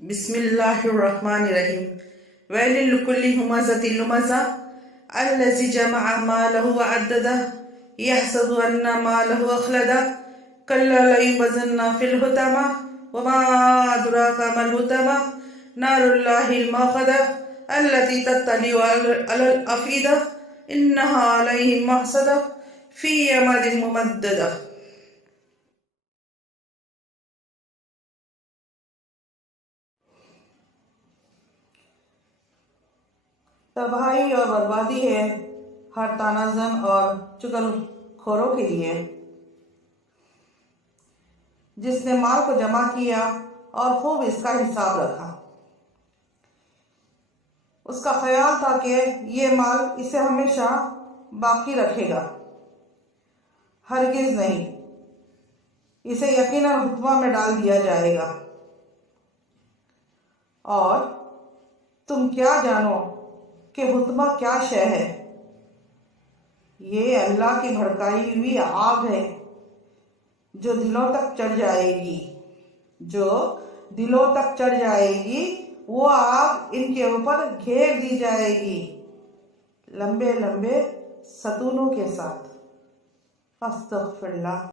बिस्मिल्लाहिर्रहमानिर्रहीम। वैलिल लिकुल्लि हुमज़तिल लुमज़ा अल्लज़ी जमअ मालहु वअद्ददा यहसबु अन्ना मालहु अख़लदा कल्ला लयुबज़न्ना फ़िल हुतमा वमा अदराका मल हुतमा नारुल्लाहिल मौक़दा अल्लती तत्तलिउ अलल अफ़ीदा इन्नहा अलैहिम मुहसदा फ़ी अमदिन मुमद्ददा। तबाही और बर्बादी है हर तानाज़न और चुगलखोरों के लिए, जिसने माल को जमा किया और खूब इसका हिसाब रखा। उसका ख्याल था कि ये माल इसे हमेशा बाकी रखेगा, हरगिज़ नहीं, इसे यकीनन हुतमा में डाल दिया जाएगा। और तुम क्या जानो कि हुतमा क्या शय है? ये अल्लाह की भड़काई हुई आग है जो दिलों तक चढ़ जाएगी। जो दिलों तक चढ़ जाएगी वो आग इनके ऊपर घेर दी जाएगी लंबे लंबे सतूनों के साथ। अस्तगफिरुल्लाह।